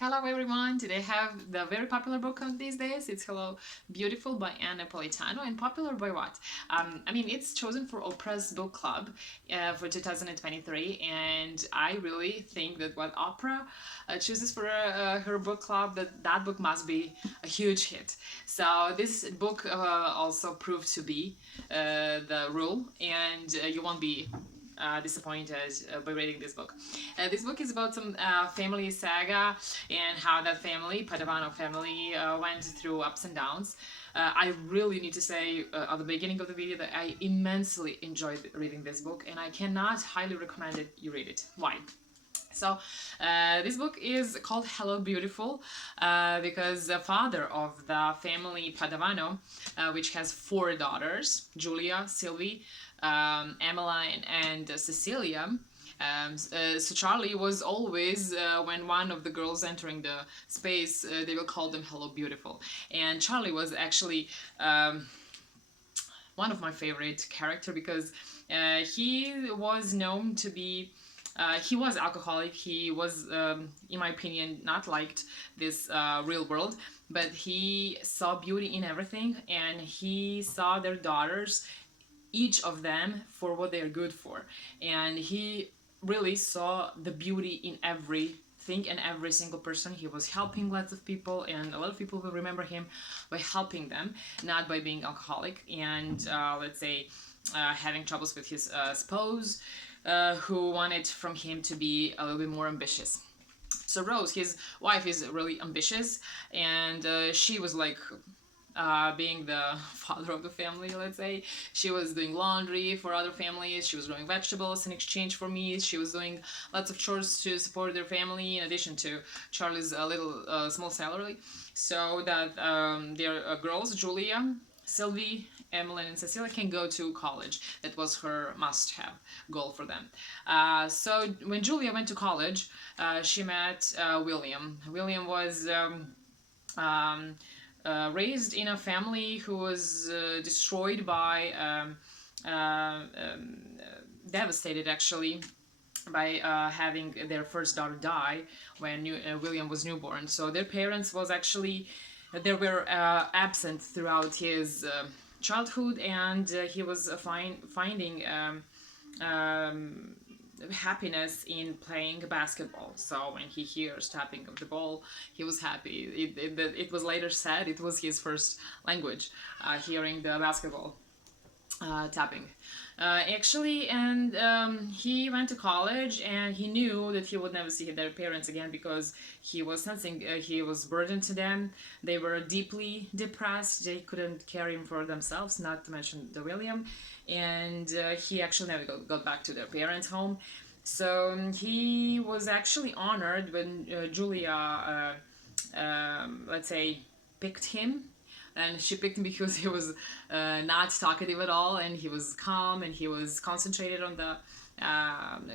Hello everyone, today I have the very popular book of these days. It's Hello Beautiful by Napolitano. And popular by what? It's chosen for Oprah's book club for 2023, and I really think that what Oprah chooses for her book club, that book must be a huge hit. So this book also proved to be the rule, and you won't be disappointed by reading this book. This book is about some family saga and how that family, Padavano family, went through ups and downs. I really need to say at the beginning of the video that I immensely enjoyed reading this book, and I cannot highly recommend it you read it. Why? So this book is called Hello Beautiful because the father of the family Padavano, which has four daughters, Julia, Sylvie, Emeline, and Cecelia. So Charlie was always, when one of the girls entering the space, they will call them Hello Beautiful. And Charlie was actually one of my favorite character because he was known to be he was alcoholic. He was, in my opinion, not liked this real world, but he saw beauty in everything, and he saw their daughters, each of them, for what they are good for, and he really saw the beauty in everything and every single person. He was helping lots of people, and a lot of people will remember him by helping them, not by being alcoholic and let's say having troubles with his spouse, who wanted from him to be a little bit more ambitious. So Rose, his wife, is really ambitious, and she was like being the father of the family, let's say. She was doing laundry for other families, she was growing vegetables in exchange for meat, she was doing lots of chores to support their family in addition to Charlie's little small salary. So that their girls, Julia, Sylvie, Emeline, and Cecelia, can go to college. That was her must-have goal for them. So when Julia went to college, she met William. William was raised in a family who was destroyed by, devastated actually, by having their first daughter die when William was newborn. So their parents was actually, they were absent throughout his childhood, and he was finding happiness in playing basketball. So when he hears tapping of the ball, he was happy. It was later said it was his first language, hearing the basketball tapping. Actually, and he went to college, and he knew that he would never see their parents again because he was sensing he was burdened to them. They were deeply depressed. They couldn't care him for themselves, not to mention the William. And he actually never got back to their parents' home. So he was actually honored when Julia, let's say, picked him, and she picked him because he was not talkative at all, and he was calm, and he was concentrated on the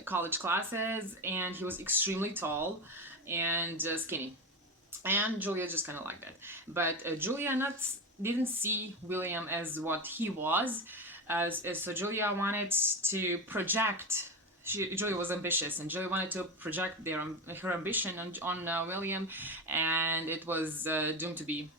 college classes, and he was extremely tall and skinny, and Julia just kind of liked that. But Julia didn't see William as what he was, so Julia wanted to project. Julia was ambitious, and Julia wanted to project her ambition on William, and it was doomed to be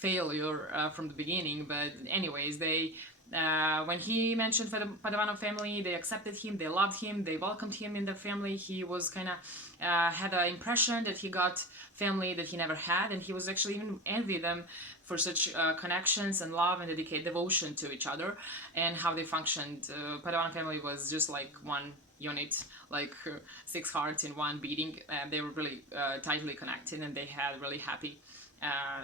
failure from the beginning. But anyways, they when he mentioned Padavano family, they accepted him, they loved him, they welcomed him in their family. He was kind of had an impression that he got family that he never had, and he was actually even envy them for such connections and love and devotion to each other and how they functioned. Padavano family was just like one unit, like six hearts in one beating. They were really tightly connected, and they had really happy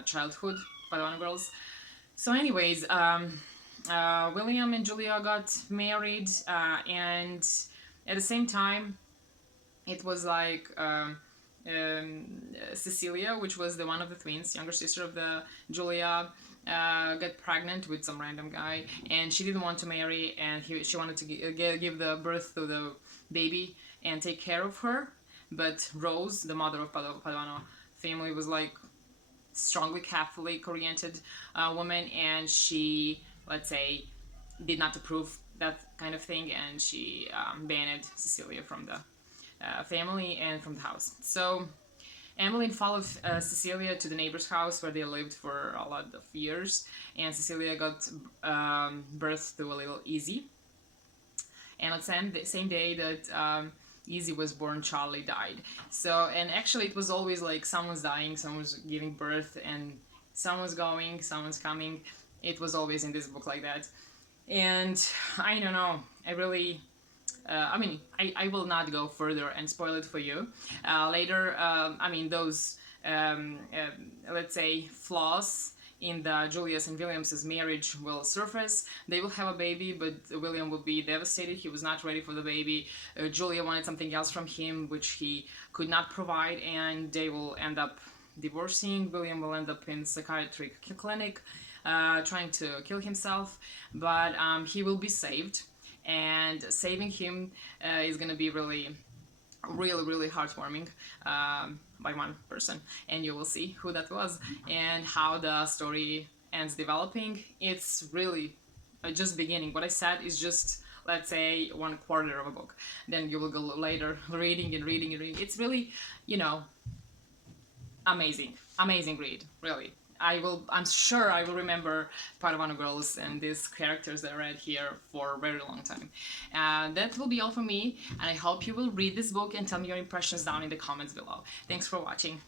childhood, Padavano girls. So anyways, William and Julia got married, and at the same time, it was like Cecelia, which was the one of the twins, younger sister of the Julia, got pregnant with some random guy, and she didn't want to marry, and she wanted to give the birth to the baby and take care of her. But Rose, the mother of Padavano family, was like strongly Catholic oriented woman, and she, let's say, did not approve that kind of thing, and she banned Cecelia from the family and from the house. So Emeline followed Cecelia to the neighbor's house where they lived for a lot of years, and Cecelia got birth to a little Easy. And on the same day that Easy was born, Charlie died. So, and actually, it was always like someone's dying, someone's giving birth, and someone's going, someone's coming. It was always in this book like that. And I don't know, I really I mean, I will not go further and spoil it for you. Later, I mean, those, let's say, flaws in the Julia's and William's marriage will surface. They will have a baby, but William will be devastated. He was not ready for the baby. Julia wanted something else from him, which he could not provide, and they will end up divorcing. William will end up in psychiatric clinic, trying to kill himself, but he will be saved. And saving him is going to be really heartwarming by one person, and you will see who that was and how the story ends developing. It's really just beginning. What I said is just, let's say, 1/4 of a book. Then you will go later reading and reading and reading. It's really, you know, amazing read, really. I'm sure I will remember Padavano girls and these characters that I read here for a very long time. And that will be all for me, and I hope you will read this book and tell me your impressions down in the comments below. Thanks for watching.